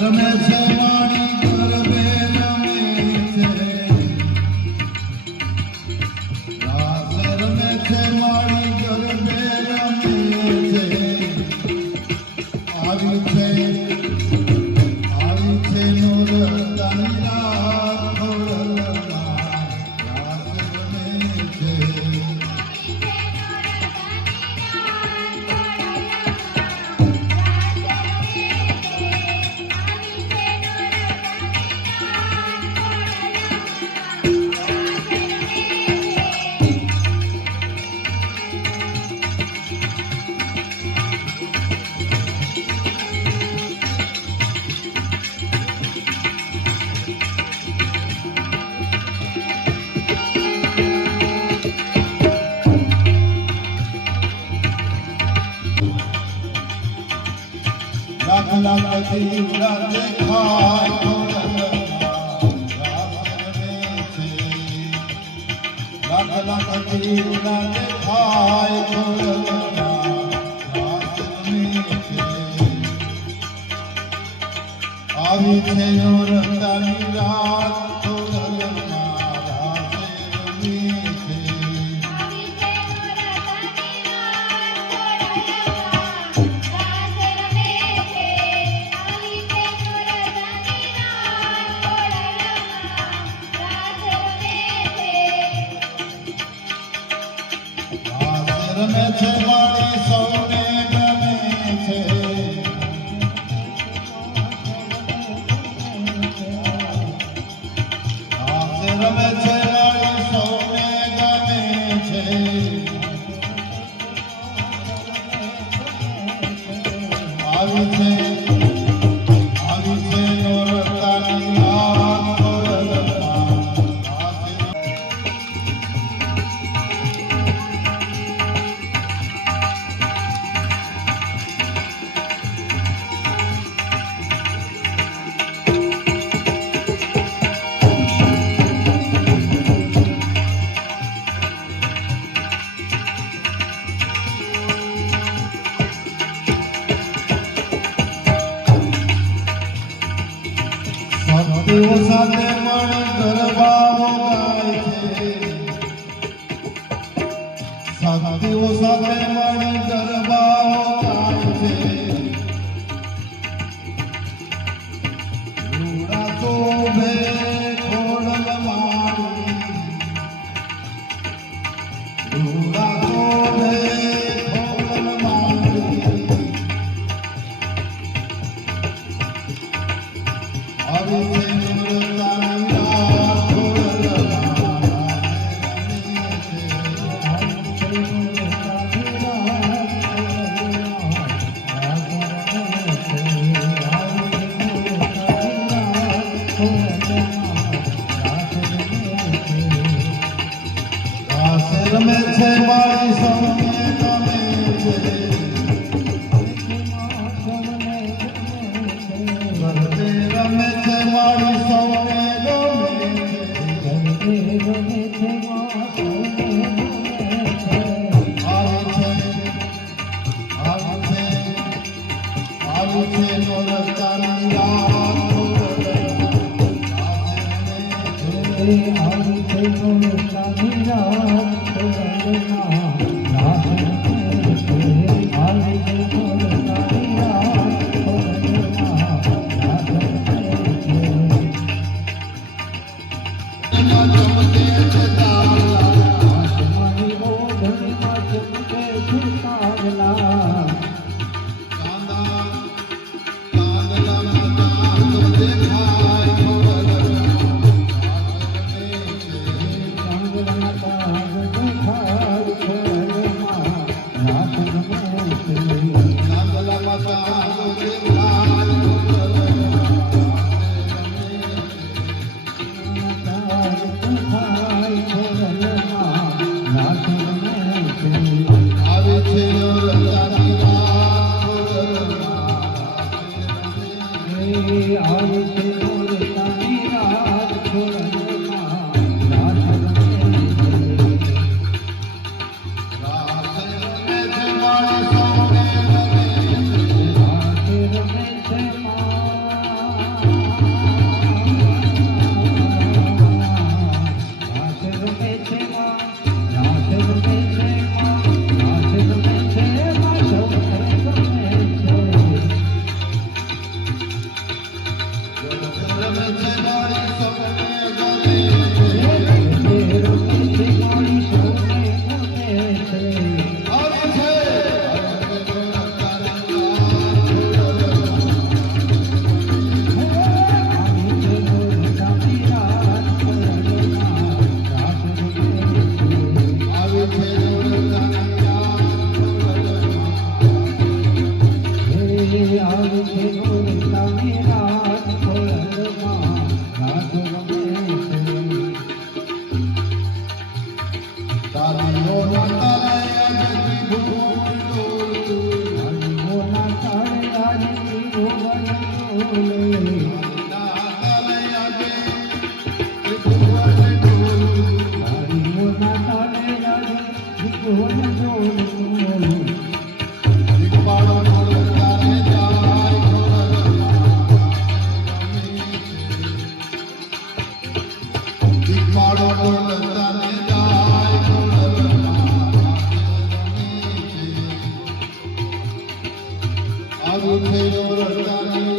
રમે છે માણી ગરબે રમે છે રાસ રમે છે માણી ગરબે રમે છે આવી છે નોરતાની રાત ખોળલમાં રાસ રમે છે લાખ લાખ દીવડા દેખાય ખોળલમાં રાસ રમે છે લાખ લાખ દીવડા દેખાય ખોળલમાં રાસ રમે છે આવી છે નોરતાની રાત ખોળલમાં રાસ રમે છે રમે છે માણી સૌને ગમે છે રાસ રમે છે માણી સૌને ગમે છે આવી છે નોરતાની રાત ખોળલમાં ભક્તિઓ સાથે મણ ગરબાઓ ગાય છે ભક્તિઓ સાથે મણ ગરબાઓ ગાય છે રૂડા શોભે ખોળલમાં રૂડા શોભે ખોળલમાં આવી છે નોરતાની રાત ખોળલમાં રાસ રમે છે મારી સૌને ગમે છે ગરબે રમે છે મારી સૌને ગમે છે આવી છે નોરતાની રાત ખોળલમાં તારીઓ ના તારે ત્રિભુવન ડોલતું આવું થયો રતાને